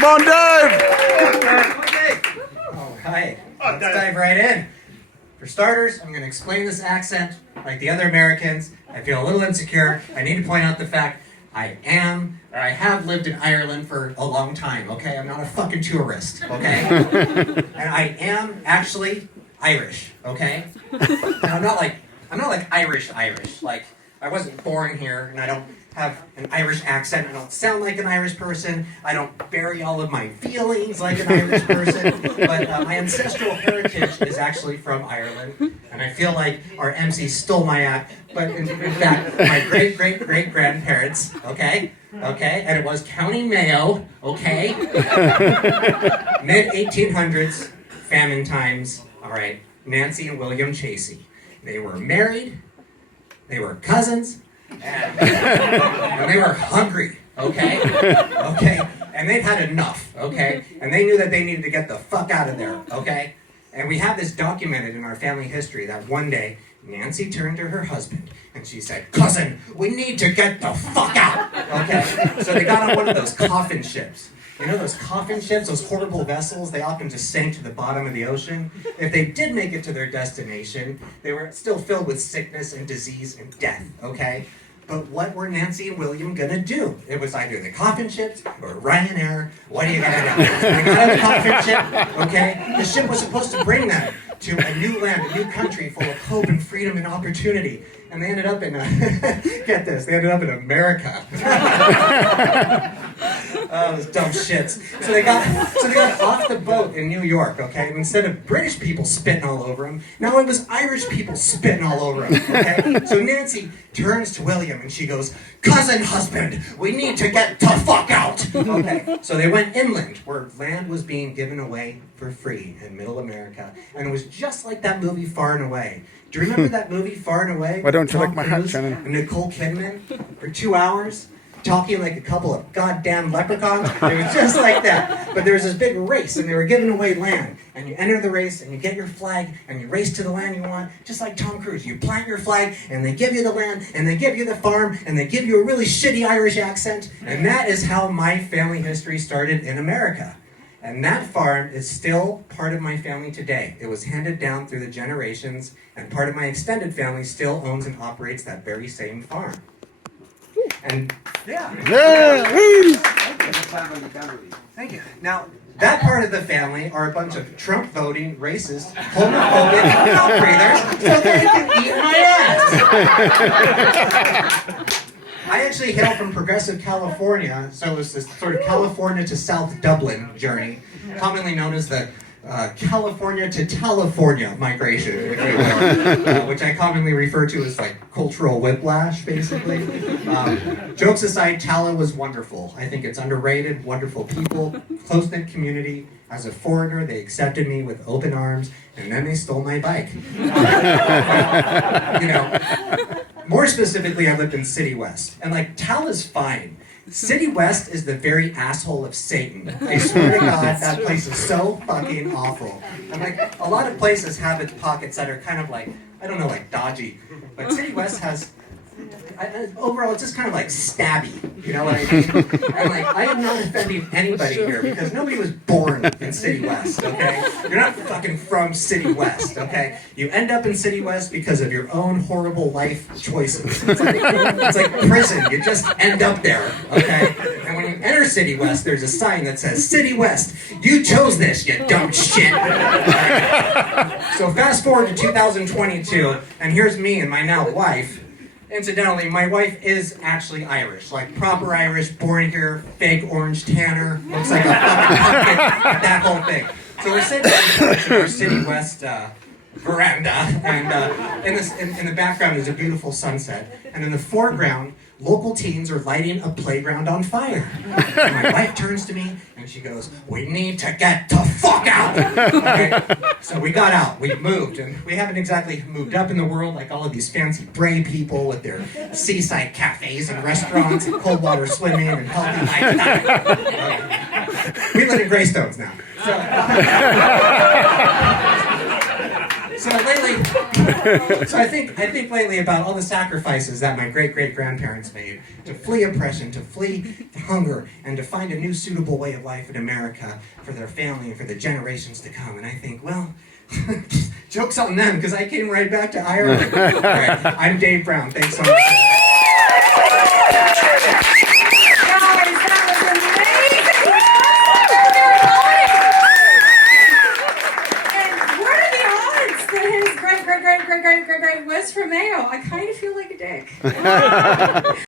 Come on, Dave! Okay. All right. Let's dive right in. For starters, I'm going to explain this accent like the other Americans. I feel a little insecure. I need to point out the fact I have lived in Ireland for a long time, okay? I'm not a fucking tourist, okay? And I am actually Irish, okay? And I'm not like Irish. Like, I wasn't born here, and I don't have an Irish accent. I don't sound like an Irish person. I don't bury all of my feelings like an Irish person. But my ancestral heritage is actually from Ireland, and I feel like our MC stole my act. But in fact, my great-great-great-grandparents, okay, and it was County Mayo, okay, mid-1800s, famine times, all right, Nancy and William Chasey. They were married, they were cousins, and they were hungry, okay, and they'd had enough, okay, and they knew that they needed to get the fuck out of there, okay, and we have this documented in our family history that one day, Nancy turned to her husband and she said, "Cousin, we need to get the fuck out." Okay? So they got on one of those coffin ships. You know those coffin ships, those horrible vessels, they often just sank to the bottom of the ocean. If they did make it to their destination, they were still filled with sickness and disease and death, okay? But what were Nancy and William gonna do? It was either the coffin ships or Ryanair. What are you gonna do? They got on the coffin ship, okay? The ship was supposed to bring them to a new land, a new country full of hope and freedom and opportunity. And they ended up in, get this, they ended up in America. Oh, those dumb shits. So they got off the boat in New York, okay? And instead of British people spitting all over them, now it was Irish people spitting all over them, okay? So Nancy turns to William and she goes, "Cousin husband, we need to get the fuck out." Okay, so they went inland where land was being given away for free in middle America. And it was just like that movie Far and Away. Do you remember that movie Far and Away? Why don't you Tom like my hat, Cruise Shannon? and Nicole Kidman for 2 hours? Talking like a couple of goddamn leprechauns. It was just like that. But there was this big race, and they were giving away land. And you enter the race, and you get your flag, and you race to the land you want, just like Tom Cruise. You plant your flag, and they give you the land, and they give you the farm, and they give you a really shitty Irish accent. And that is how my family history started in America. And that farm is still part of my family today. It was handed down through the generations, and part of my extended family still owns and operates that very same farm. And Yeah! thank you. Now, that part of the family are a bunch of Trump-voting, racist, homophobic mouth breathers, so they can eat my ass. I actually hail from progressive California, so it was this sort of California to South Dublin journey, commonly known as the California to California migration, which I commonly refer to as like cultural whiplash, basically. Jokes aside, Tala was wonderful. I think it's underrated, wonderful people, close-knit community. As a foreigner, they accepted me with open arms, and then they stole my bike. You know, more specifically, I lived in City West, and like Tala's fine. City West is the very asshole of Satan. I swear to God, that place is so fucking awful. And like, a lot of places have its pockets that are kind of like, I don't know, like dodgy. But City West has, overall, it's just kind of like stabby. You know what I mean? And like, I am not offending anybody here because nobody was born in City West, okay? You're not fucking from City West, okay? You end up in City West because of your own horrible life choices. It's like prison. You just end up there, okay? And when you enter City West, there's a sign that says, "City West, you chose this, you dumb shit." So fast forward to 2022, and here's me and my now wife. Incidentally, my wife is actually Irish, like proper Irish, born here, fake orange tanner, looks like a fucking pumpkin, that whole thing. So we're sitting on our City West veranda, and in the background is a beautiful sunset, and in the foreground, local teens are lighting a playground on fire. And my wife turns to me and she goes, "We need to get the fuck out." Okay? So we got out, we moved, and we haven't exactly moved up in the world like all of these fancy Bray people with their seaside cafes and restaurants and cold water swimming and healthy lifestyle. We live in Greystones now. So lately, So I think lately about all the sacrifices that my great-great-grandparents made to flee oppression, to flee hunger, and to find a new suitable way of life in America for their family and for the generations to come. And I think, well, joke's on them, because I came right back to Ireland. All right, I'm Dave Brown. Thanks so much. Great West from Mayo. I kind of feel like a dick.